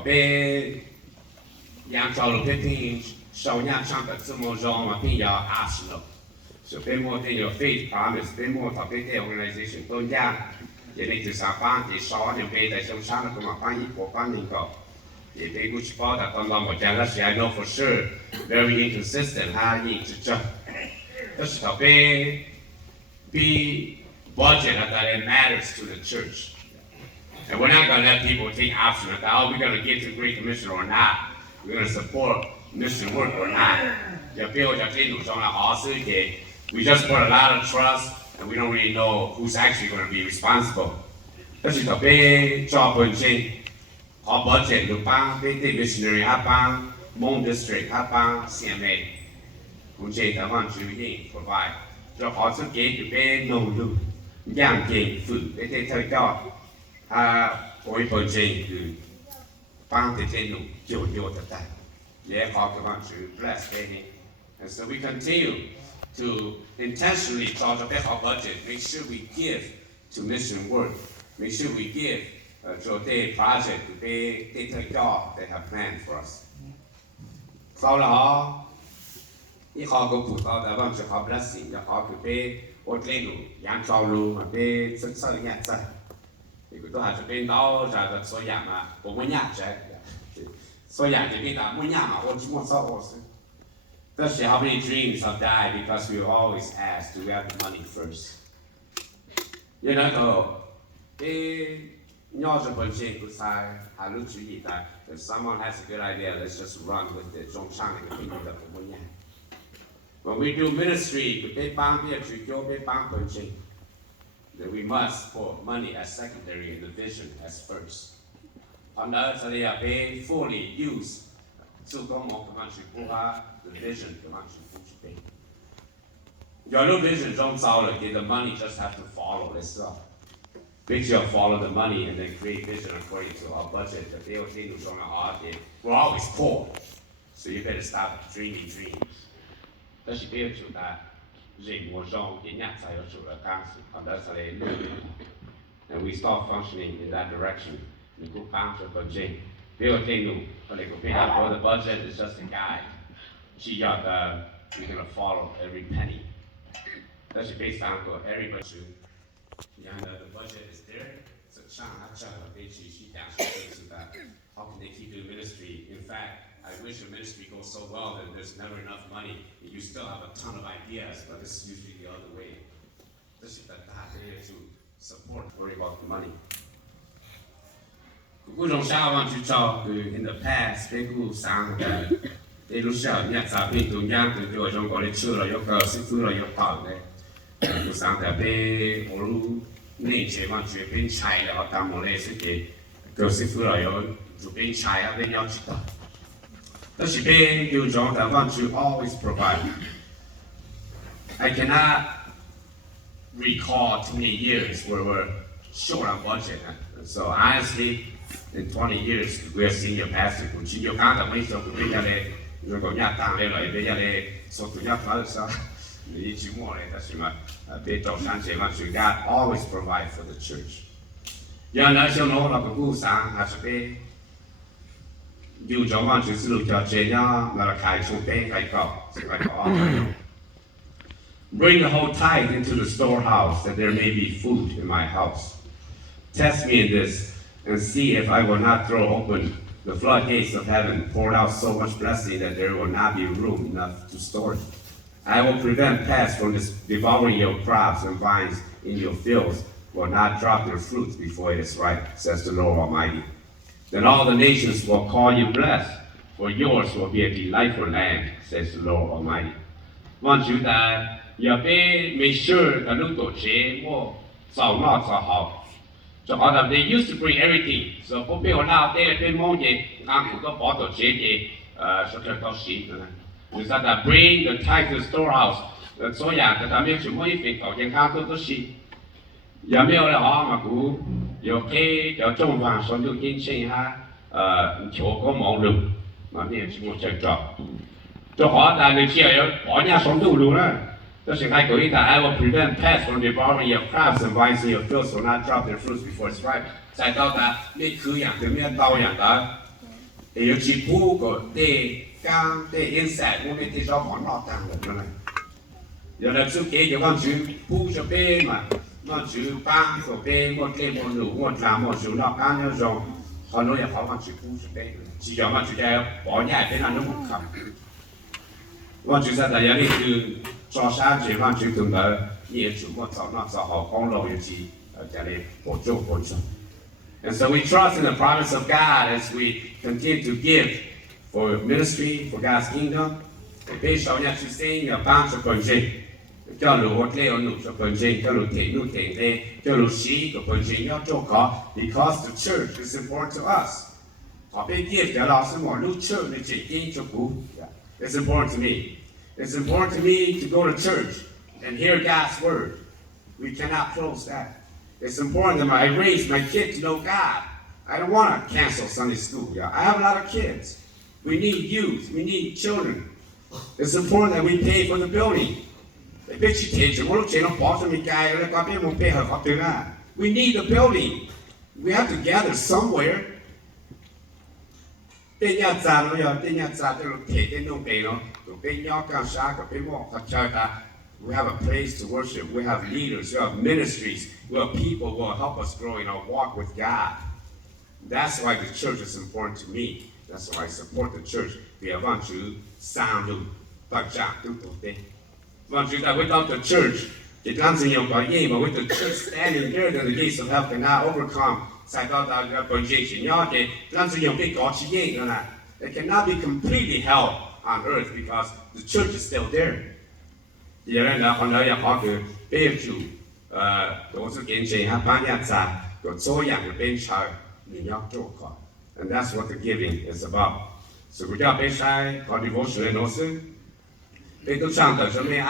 被杨朝路被拼少年上的这么让嘛拼要20了，所以被莫定有 faith promise 被莫他被 organization ต้นยากอย่างนี้คือสาบ้านที่ซ้อนอย่างเป็นแต่ช่วงเช้าแล้วก็มาปั้นอีกพวกปั้นหนึ่งก็อย่างเป็นกุศลแต่ตอนเราหมดใจแล้วเสีย I know for sure very inconsistent หายิ่งจะก็สุดท้ายเป็น budget that it matters to the church and we're not going to let people take option of that oh we're going to give to Great Commission or not we're going to support mission work or not อย่าเปรี้ยวจะเล่นหนูจงละอ๋อซื้อเก we just put a lot of trust and we don't really know who's actually going to be responsible ก็是特别做本身ขอ budget หรือบ้างเป็นที่ missionary 哈邦 Mon district 哈邦县内คุณเจตวันจุยิ่ง provide จะขอสังเกตอยู่เป็นนมลูกย่างเก่งฝึกเป็นที่เธอก็โอ้ย本身คือบ้างที่เจนุโยโย่ต่างๆและขอกำลังจุ bless เป็นนี้ and so we continue to intentionally charge up our budget make sure we give to mission work make sure we give to the project to the job they have planned for us sau đó นี่ขอก็พูดต่อแต่ว่าจะขอ blessing จะขอคือเป็นอดเล่นอย่างชาวลูมาเป็นศึกษาเนี่ยจ้ะนี่ก็ต้องอาจจะเป็นเราจะส่วนใหญ่มาผมไม่อยากใช่ส่วนใหญ่จะเป็นแต่ไม่อยากมาโอ้ชิมอนซ้อโอ้สิแต่เชื่อ how many dreams have died because we always ask do we have the money first you know ย่อจะเป็นเช่นกุศลหาลูกชีวิตแต่ if someone has a good idea let's just run with it จงช่างให้เป็นแบบผมไม่อยากwhen we do ministry เป็นบางเรื่องจุดโยเป็นบางเป็นเช่นthat we must put money as secondary and the vision as first อันนั้นจะเรียกเป็น fully use สุขภาพกำลังช่วยผู้ว่า the vision กำลังช่วยผู้ช่วยเป็นอย่าลูก vision จงเจ้าเลย the money just have to follow itself Make sure follow the money and then create vision according to our budget. The deal thing was on our we're always poor, so you better stop dreaming dreams. 但是不要就that人我上人家才有做了干事，好的是嘞， and we start functioning in that direction. 你不帮助本身，不要听侬，我哋个平常说 the budget is just a guide. 需要的 you're gonna follow every penny. 但是based on everybody. And the budget is there. So how can they keep doing ministry? In fact, I wish the ministry goes so well that there's never enough money. You still have a ton of ideas, but it's usually the other way. This is that to support, worry about the money. In the past, they go sang that they look out, yes, I've been to young to do a jungle lecture, your girl, sit through your part. กูสั่งแต่ไปโอ้รู้นี่เชื่อว่าจะเป็นชายแล้วตามโมเลสิเกก็สิฟูเราอยู่จะเป็นชายอะไรเนี่ยจิตตาแต่สิเป็นอยู่จงแต่ว่าจะ always provide I cannot recall too many years where we're short on budget so honestly in 20 years we're senior pastor กูชิโยก้าแต่ไม่ส่งกูเป็นยังไง如果ญาติต่างเลยเลยเป็นยังไงส่งตัวญาติมาซะ你寂寞嘞，但是嘛，别找山姐嘛，所以 God always provide for the church。然后像我那个故事还是被有着嘛，就是路叫这样，那个开出被开高，是开高。Bring the whole tithe into the storehouse, that there may be food in my house. Test me in this, and see if I will not throw open the floodgates of heaven, pour out so much blessing that there will not be room enough to store it. I will prevent pests from devouring your crops and vines in your fields will not drop their fruits before it is ripe, says the Lord Almighty. Then all the nations will call you blessed, for yours will be a delightful land, says the Lord Almighty. Want you that you be make sure that look to change or so not so hot. So they used to bring everything. So people now they been more bottle change we said that bring the tithe to the storehouse. 所以啊，在咱们全部一边搞健康都是，有没有了啊？嘛股有给有中方所有金钱哈，求个忙碌，嘛咩全部正做。做好但你只要有把人送到路啦，就是喺嗰啲但 I will prevent pests from devouring your crops and vines in your fields will not drop their fruits before it's ripe。再到達咩區人對咩刀人的， Et il y a pour des quand des insectes, on est déjà en attente de là. Il y a des qui il y a quand tu pour je paye mà nó tu bang của paye một cái một nụ một làm một số nó ăn nhau rồi họ nói là họ quand tu pour je paye chỉ cho mà tu cái bỏ nhảy cái là nó một khẩm quand tu ça d'ailleurs thì cho sao chỉ quand tu từng là nhiều chủ một số nó số họ con lâu như chỉ cái này bổ trợ. And so we trust in the promise of God as we continue to give for ministry, for God's kingdom. Để sau nhà chúng sinh nhà ban cho phần trình, cho lũ hốt leo nụ cho phần trình, cho lũ thể lê, cho lũ sĩ của phần trình nhau cho có, because the church is important to us. Họ bên give cho lão sư mỏ lũ church để chỉ kinh cho cú. It's important to me. It's important to me to go to church and hear God's word. We cannot close that. It's important that I raise my kids to know God. I don't want to cancel Sunday school. I have a lot of kids. We need youth. We need children. It's important that we pay for the building. We need the building. We have to gather somewhere. We have a place to worship. We have leaders. We have ministries. We have people who will help us grow in our walk with God. That's why the church is important to me. That's why I support the church. Vì want to sound tất cả tout côté. Want to that without the church, it doesn't but with the church standing there, then the gates of hell cannot overcome. Sai đó ta projection nhau thì doesn't cái có chi gì nữa là it cannot be completely hell on earth because the church is still there. Giờ này là con nói là họ cứ bây chủ tổ chức kiến chế ha ban nhà trả của số dạng của bên trời mình nhau chỗ có. And that's what the giving is about. So we got beside our devotion and also. They do something to me.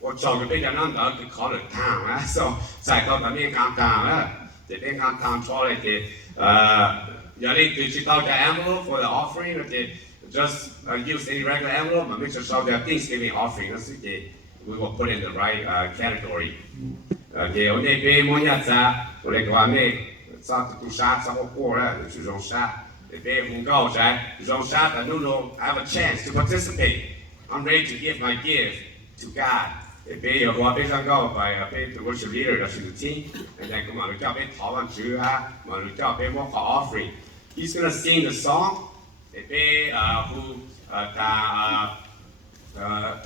Or so we begin to call it town. So, I thought I mean town. They think on town toilet. You need to check out the envelope for the offering, or they just use any regular envelope, but make sure their Thanksgiving offering. We will put in the right category. Okay, on est payé mon yatsa, on est gramé. Ça tout ça ça beaucoup là je joue ça et puis on go ça je joue ça I don't know I have a chance to participate. I'm ready to give my gift to God. Et puis on va bien go by the worship leader that's in the team and then come on we got it all on to ha we got it what offering. He's going to sing the song et puis who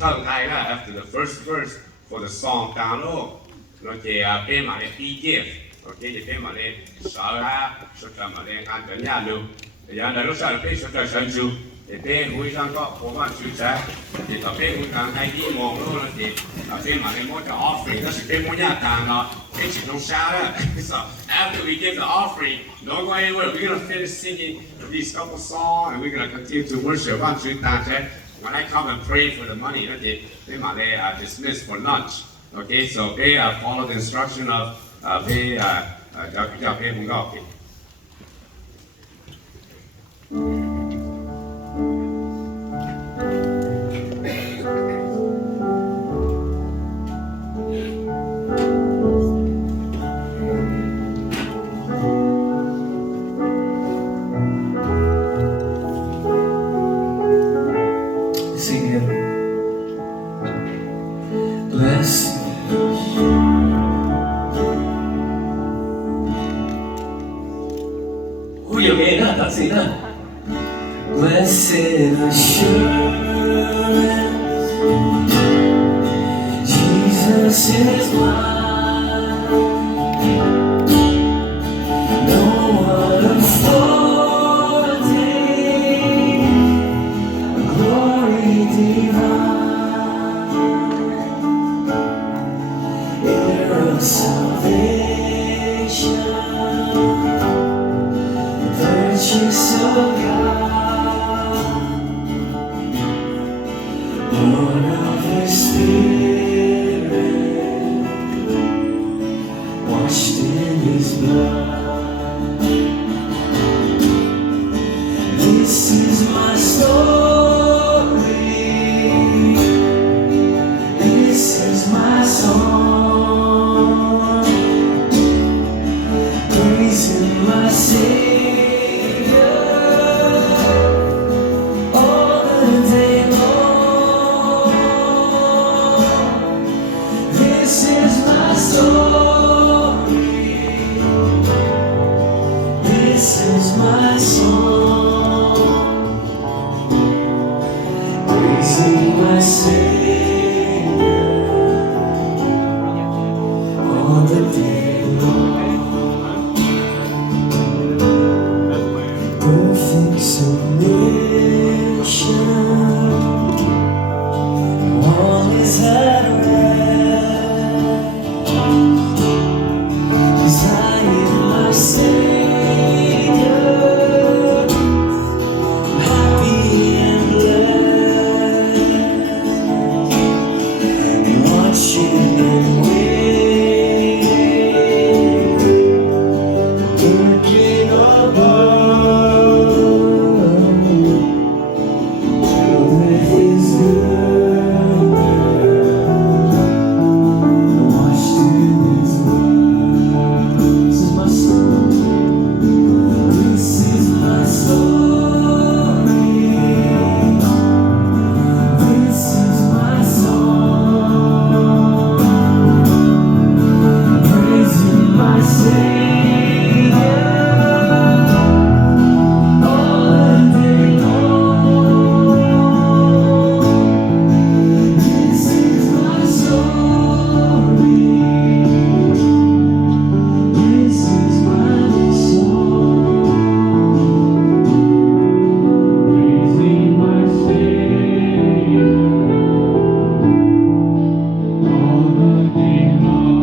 tongue tied after the first verse for the song down low. Okay, pay my fee gift. Okay, thì thế mà lên sợ ha, sợ mà lên ăn cái nhà luôn. Thì giờ này lúc sau là sợ trời sân chu, thì thế vui sang có phố mà chú trái, thì tập thế vui càng hay đi mong luôn là thì thế mà lên mỗi cái offering, nó sẽ bên mỗi nhà càng nó cái chỉ trong xa đó. So after we give the offering, don't go anywhere. We're gonna finish singing these couple songs, and we're gonna continue to worship. One chú ta thế. When I come and pray for the money, nó thì thế mà lên dismiss for lunch. Okay, so they follow the instruction of về cho về vùng gò kì. Blessed assurance, Jesus is mine. No one affords glory divine, heir of salvation, virtues of God. Born of His Spirit, washed in His blood. This is my story. This is my song, praising my Savior This is my song, praising my Savior all the day long. Perfect submission, all is at rest, 'cause I am my Savior, happy and blessed, and watching and waiting, looking above, with His goodness, washed in His blood. This is my song. This is my story. This is my song, praising my Savior all day long. This is my story. This is my song, praising my Savior all the day long.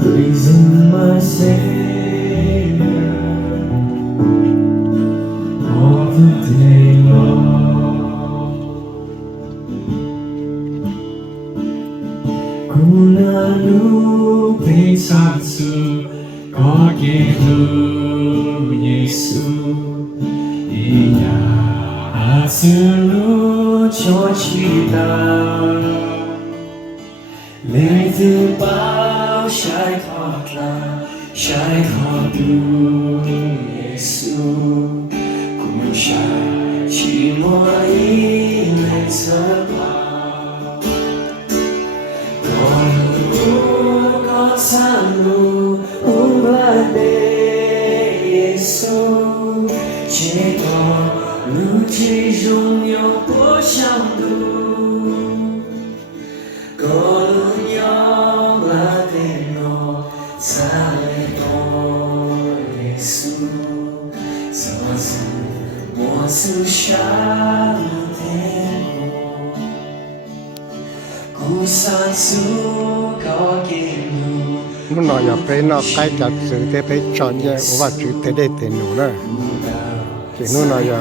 Praising my Savior all the day long. Kunanu pesatsu kakelu Yesu iya asulu chochita lấy từ bao trái thoát là trái thoát du Giêsu cùng trái chỉ mỗi lấy sơ bao con lu con san lu la de Giêsu chế to lu chế dùng nhau bố chăm du con nhau là tên nó xa lệ tôi Giêsu do sự mùa sự sáng thêm cú san su có kinh lu nó nói là phải nó cái chặt sự thế phải chọn nhẹ và chữ thế để tiền nụ nữa thì nó nói là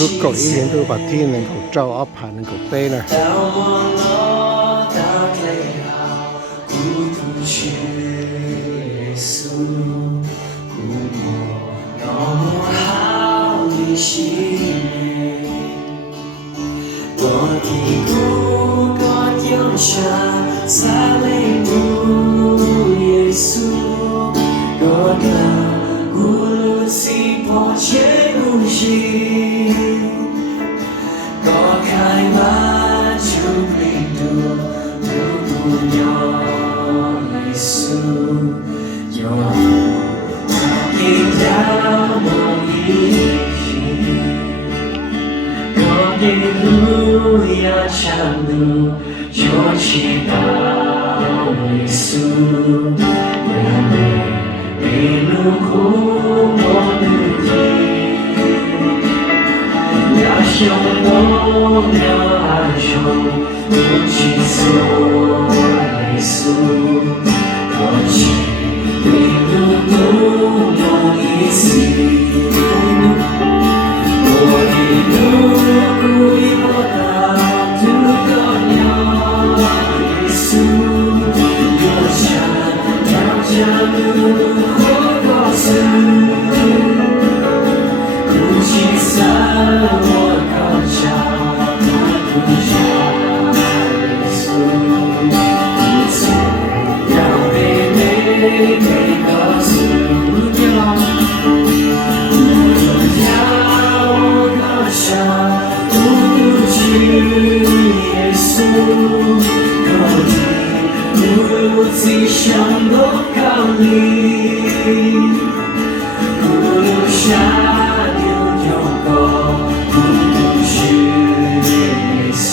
lúc cậu ý hiện tôi bảo thiên nên cậu trâu áp hẳn nên cậu tê này tao mong nó tao lệ hào cú tu chê Giêsu cú mò nó mò hào đi xí mê con thì cú có tiếng cha xa lên tu Giêsu con là cú lu si bỏ chế lu chi có khai mắt chúc linh đường lưu cùng nhau Giêsu cho kinh giáo mong ý có Hallelujah chạm đủ cho chỉ đạo Giêsu nhà mẹ bên lúc khốn có được gì nhà trong đó nhà trong luôn chỉ số Giêsu có chỉ bên lúc đúng nó ý gì mỗi lúc cuối một đạo thứ con nhau Giêsu yêu cha theo cha luôn khó có sự cũng chỉ xa một câu chào của cha Giêsu nhau về đây để có sự nhau nhau có cha Giêsu có gì 西向东靠你，无论下流有高，无论是耶稣，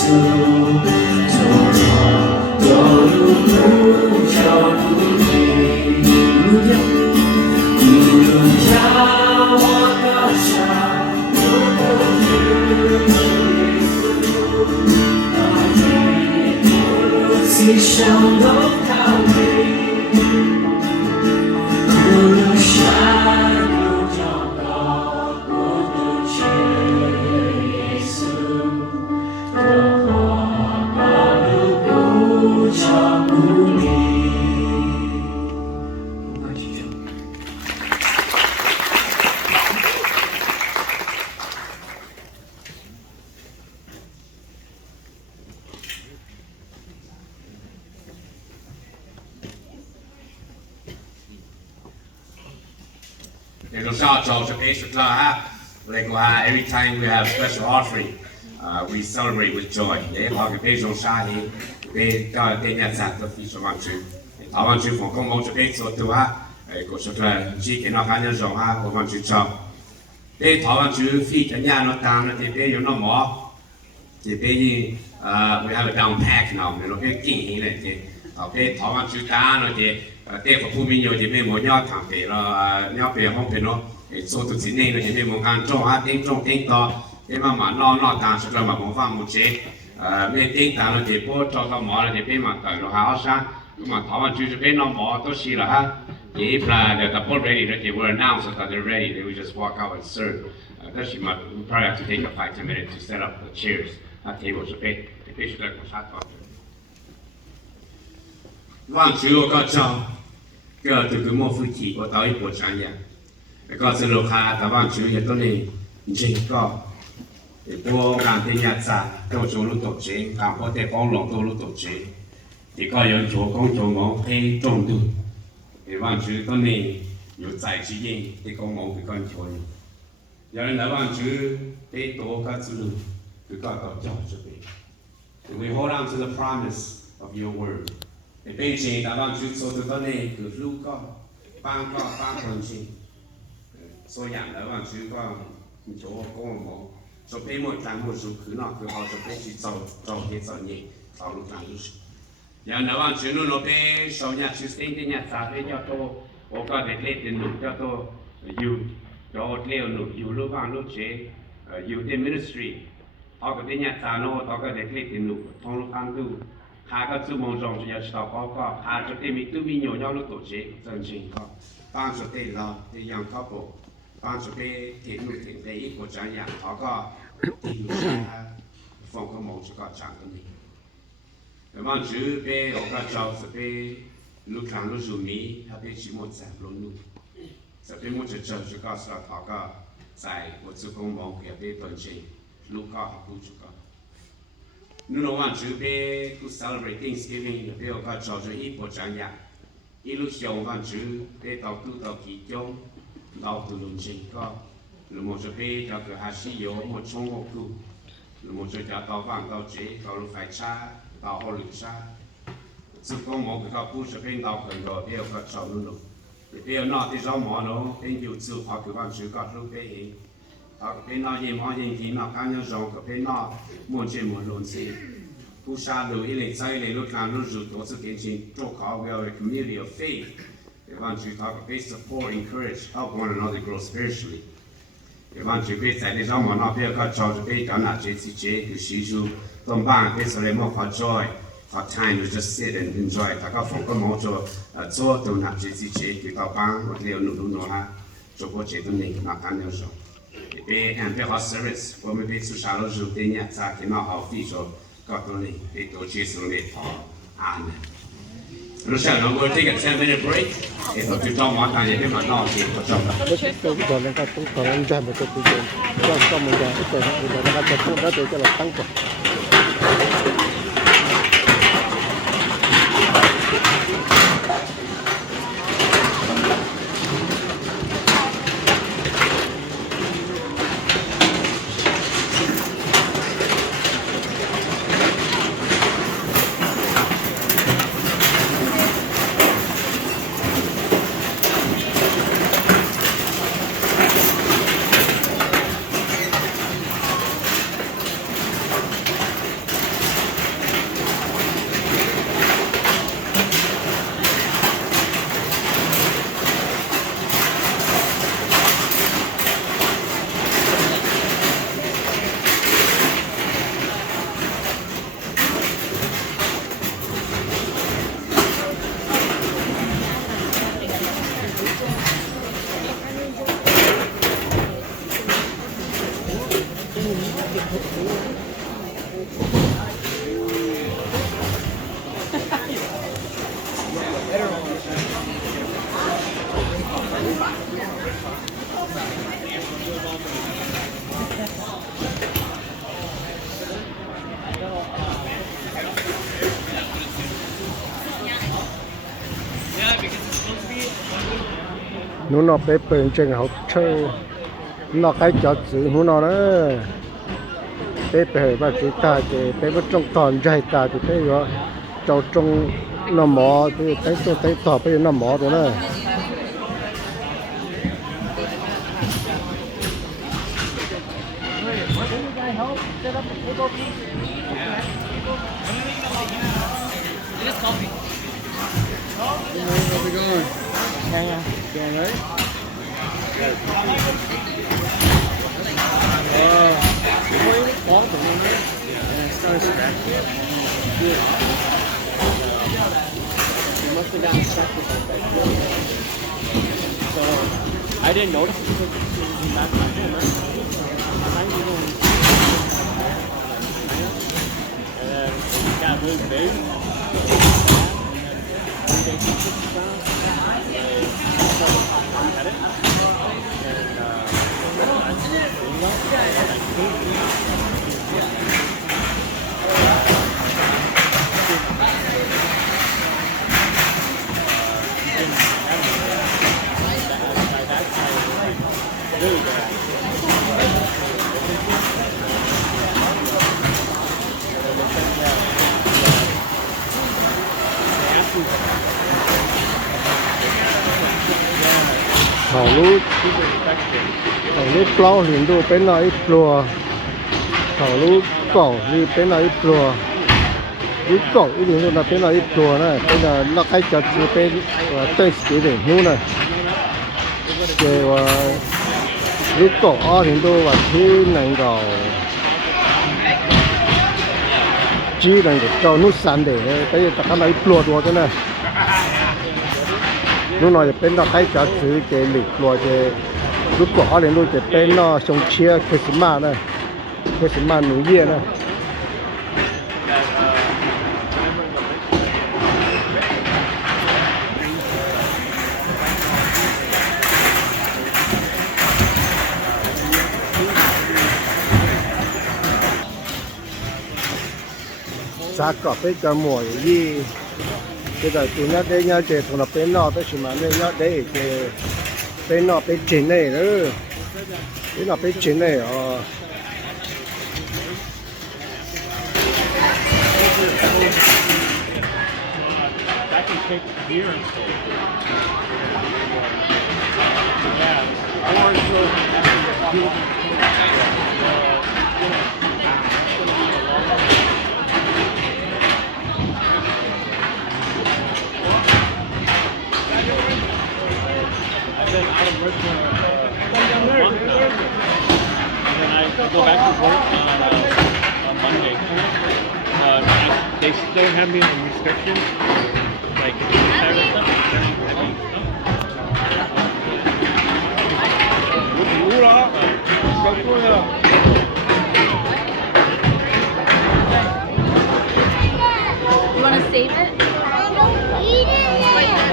多路不叫不离，无论要我高唱，无论耶稣，西向东靠你。无论山路较高，无论是耶稣，多高路不叫不离。Every time we have special offering, we celebrate with joy. We have a down pack now. Tết của phụ minh nhiều thì mình muốn nhau thẳng về là nhau về không phải nó số tụi chị nên là thì mình muốn ăn trong tiếng to thế mà nó tàn sự là mà muốn vào một chế mình tiếng tàn là thì bố cho tao mỏ là thì bên mà tới nó háo sáng mà thảo ăn chú bên nó mỏ tôi xí là ha thì là the boat ready that they were announced that they're ready they would just walk out and serve that's we probably have to take a 5-10 minutes to set up the chairs at tables so they should like một sát vào vang chú có cho cái từ cái mô phu chỉ có tới bộ trang vậy có sự lục hà tại vang chú hiện tại này chỉ có để bố làm thế nhà xã trong chỗ lúc tổ chức làm có thể con lộc tôi lúc tổ chức thì có những chỗ con chỗ ngõ hay trồng được thì vang chú tại này有在之间的公共的干条，有人来望住被多个之路，佢個到教出嚟。We hold on to the promise of your word。並且大望住做到呢佢路個幫同情，所以人來望住個做公共，做俾我咱們做佢嗱佢好做俾去做嘅做嘢，做路咱就是。有人來望住呢攞俾收入去升嘅日子俾叫多。我ก็ได้เล่นหนุนเจ้าตัวอยู่จอดเลี้ยวหนุนอยู่รูปบ้านรูปเชอยู่ที่มินิสทรีเขาก็ได้ยัดสานโเขาก็ได้เล่นหนุนทองลูกค้างตู้ข้าก็ซื้อมองจองจะสอบเขาก็ข้าจะได้มีตู้มีโยนลูกตัวเชจริงๆก็บ้านสุดที่เราที่ยังเข้าปกบ้านสุดที่ถิ่นหนุนถิ่นได้อีกคนจังอย่างเขาก็ที่อยู่ใช่ฟงก็มองจะก็จังตรงนี้แต่บ้านชื่อเป็นโอกาสเจ้าสุดที่ลูกหลานลูกจูมีถ้าเป็นชิมดแสบล้นลูกจะเป็นมุดจะเจอจะก็สลับเขาก็ใส่วัตถุกงมองเกี่ยวกับต้นเชงลูกก็หักลูกจุกก็นู่นวันจูเป็นกู celebrate Thanksgiving เป็นโอกาสเจอจะอีปวดจังยาอีลูกชงวันจูเป็นต่อตู้ต่อกี่จงเราตัวลุงเชงก็ลูกมันจะเป็นจะเกิดหาชิโยมันชงหกลูกลูกมันจะต่อบ้านต่อเจต่อลูกไฟชาต่อหอลุชาสุดก็มองไปเขาพูดจะเป็นเราเกินก็เดียวก็ชาวนุ่นเดียวนอกที่เราหมอเนาะเป็นอยู่สู่พอคือวันชื่อก็รู้เป็นเองเขาเป็นนอกยิมหอยิงทีนอกการยังจงก็เป็นนอกมวลเจมวลล้นสีผู้ชายดูอีเล็กใจเลยลูกการรู้จุดตัวสุดเก่งจริงโจ้เขา we are a community of faith วันชื่อเขาก็เป็น support encourage help one another grow spiritually วันชื่อเป็นแต่ในเราหมอนอกเดียวก็ชาวจะเป็นการนัดเจสิเจคือชีจูต้นบ้านเป็นสเลมอขอ joy our time to just sit and enjoy ถ้าก็ฝนก็มองจะ做ตัวนักเจสิเจคือต่อบ้านวันเดียวหนุ่มๆฮะจบโปรเจกต์ตัวนี้นักการเงินจบเป็นแอนเป็น hot service ผมไม่เป็นสุชาติจุดเนี่ยจากที่มาเอาฟีจบก็ตัวนี้เป็นตัวเชื่อสุดเลยพออ่านรู้ใช่ไหม we'll take a 10-minute break เดี๋ยวจุดจอมวันการยังไม่มานอกที่เขาจบตอนนั้นก็ต้องตอนนั้นจะมาตัวตัวก็มันจะแต่นะครับจะพูดแล้วเดี๋ยวจะหลับตั้งก่อน nó nó bé bền trên học chơi nó cái chợ chữ nó nữa bé bé và chúng ta thì bé vẫn trong toàn dây ta thì bé rồi trong trong nó mỏ thì thấy tỏ bây giờ nó mỏ rồi nữa How's it going? yeah. Going right? Before you fall, the one right? Yeah, it's kind of scratchy. Good. You must have gotten stuck with that back there. So, I didn't notice it because it was in the back of my hand, right? Sometimes you don't and then it got really big. thầu lú plau liền đu bên nó ít lùa thầu lú cổ đi bên nó ít lùa lú cổ ít liền đu là bên nó ít lùa này bây giờ nó cái chợ chỉ bên chơi cái để nu này rồi lú cổ ở liền đu và thứ này rồi chỉ là cho nút sàn để bây giờ tất cả ít lùa rồi thế này lúc nàoจะเป็นเราใช้จะซื้อเจลิกลัวจะลูกกอเลยลูกจะเป็นเราชงเชียร์คริสต์มาสนะคริสต์มาสหนูเยี่ยนะสากกรอบไปจะหมวยยี่bây giờ tụi nó đây nhau chơi tụi nó bên nọ tới xem mà đây nhau đây chơi bên nọ bên trên này nữa bên nọ bên trên này That can take beer and stuff. Yeah. Or it's I've been out of work for a month now. And then I go back to work on Monday. They still have me on restrictions, like heavy stuff. You want to save it? I don't eat it.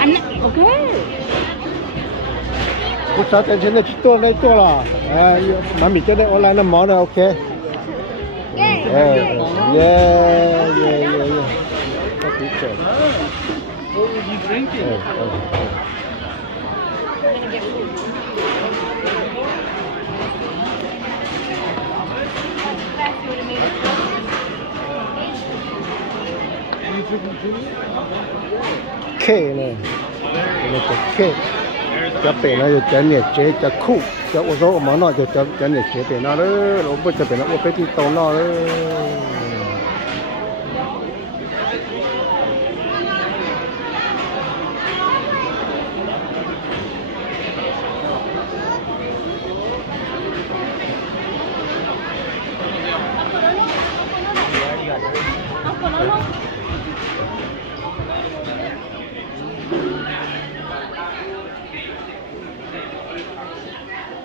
I'm not, okay. 不少在现在去做那做了，妈咪觉得我来那忙的 OK。耶，都比较。What were you drinking? K 呢，那个 K， 叫北呢就叫热节，叫酷，叫我说我们那就叫热节北那了，我不这边了，我北地东那了。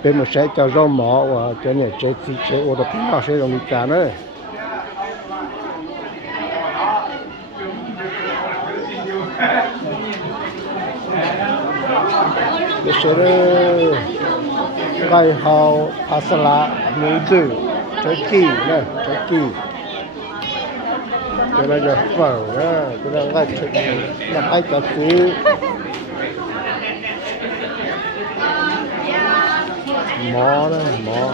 bên một sẽ cho rau mỏ và cho nhà chế chế ô tô nó sẽ dùng đi trả nữa cái sẽ gai hào asala núi dư trái kỳ này trái kỳ cái này là phở đó cái này gai là gai cá sấu mỏ đó mỏ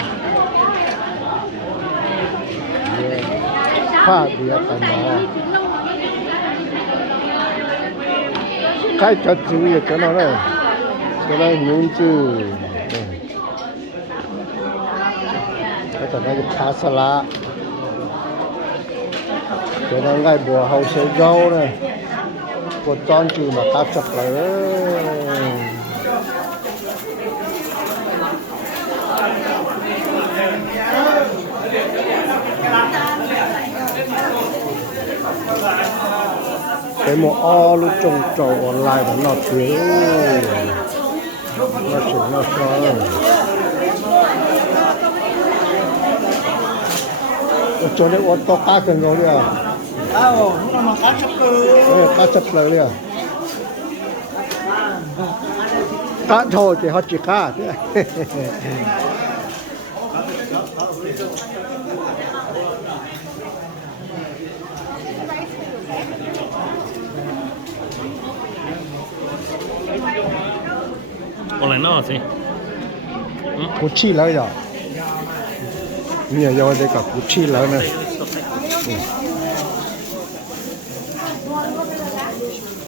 pha đi cái mỏ cái cá sấu gì cái nào đấy cái này núi dư cái này là asala cái này gai bùa hậu sẽ rau này bùa tròn chữ mà cá sấu lại cái mỏ o lúc trồng trầu online mà nó thiếu nó sửa nó cho cho nên ô tô cá cần rồi đi à nó mà cá sắp lời đi à cá thôi thì họ chỉ cá thế Con này nó gì? củ chi lớn rồi nhiều rồi đây cả củ chi lớn này